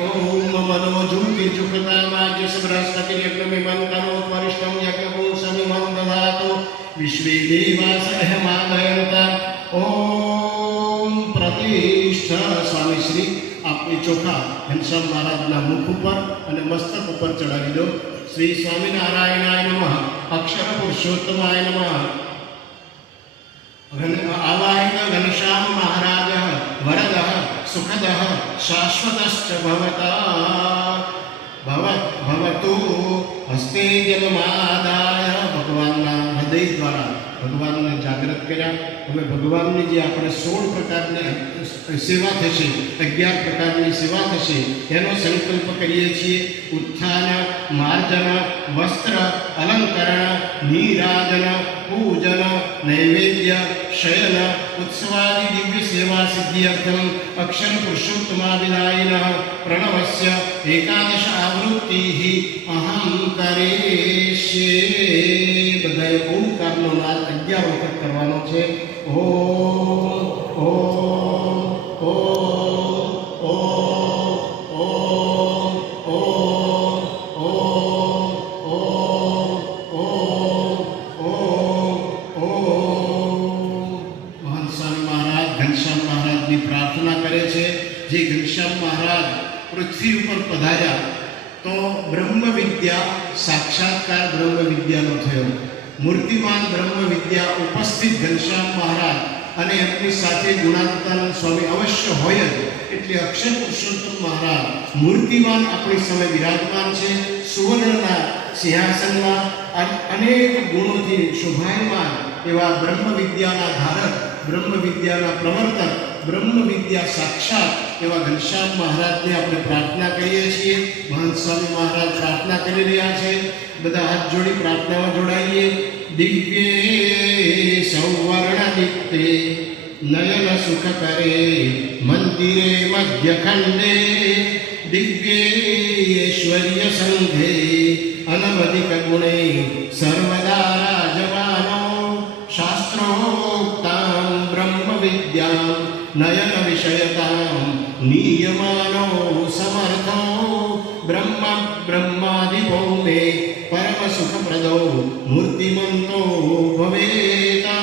ओम मनोजुम के चुपतामाज सम्राष्टके यज्ञ में मन का नो परिष्टम यज्ञ को सभी मन दधातो विश्वे देवा सह मानयता ओम प्रतिष्ठा स्वामी श्री आपने चोखा हंसम महाराज ना मुख पर और मस्तक पर चढ़ा दियो श्री स्वामी नारायण आय नमः अक्षर पुरुषोत्तम आय नमः घन आवाहन घनश्याम महाराज वरद शाश्वतश्च भवता भव भवतु हस्ते जगमादाय भगवान् हृदयद्वारा भगवान ने जागृत कराया तो सोल प्रकार ने सेवा थे प्रकार की सेवा संकल्प करे उत्थान मार्जन वस्त्र अलंकरण नीराजन पूजन नैवेद्य शयन उत्सवादि दिव्य सेवा सिद्धियर्थम से अक्षर पुरुषोत्तम प्रणवस्य एकादश आवृत्ति ही अहम करे क्या वक्त करवानो छे ओ ओ ओ ओ ओ ओ ओ ओ ओ ओ महान स्वामी महाराज घनश्याम महाराज ની પ્રાર્થના કરે છે જે ઘનશામ મહારાજ પૃથ્વી ઉપર પધાર્યા તો બ્રહ્મ વિદ્યા સાક્ષાતકાર બ્રહ્મ વિદ્યાનો થયો મૂર્તિમાન બ્રહ્મ વિદ્યા ઉપસ્થિત ઘનશ્યામ મહારાજ અને એમની સાથે ગુણાતાનંદ સ્વામી અવશ્ય હોય જ એટલે અક્ષર પુરુષોત્તમ મહારાજ મૂર્તિમાન આપણી સમય વિરાજમાન છે સુવર્ણના સિંહાસનમાં અનેક ગુણોથી શોભાયમાન એવા બ્રહ્મવિદ્યાના ધારક બ્રહ્મવિદ્યાના પ્રવર્તક ब्रह्म विद्या साक्षात एवं घनश्याम महाराज ने अपने प्रार्थना करिए महंत स्वामी महाराज प्रार्थना कर रहा है बता हाथ जोड़ी प्रार्थना में जोड़ाइए दिव्य सौवर्ण दिते नयन सुख करे मंदिरे मध्य खंडे दिव्य ऐश्वर्य अनवधिक गुणे सर्वदा राजवा नयनविषयतां नीयमानो समर्थो ब्रह्म ब्रह्मादिभौमे परमसुखप्रदौ मूर्तिमन्तौ भवेता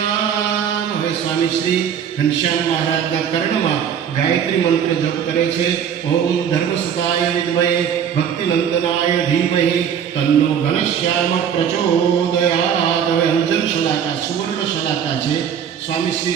स्वामी श्री घनश्याम महाराज कर्णमा गायत्री मंत्र जप करे छे ओम धर्म सुताय भक्तिनन्दनाय भक्ति नंदनाय धीमहि तन्नो गणश्याम प्रचोदयात् वे अंजन सुवर्ण शलाका छे स्वामी श्री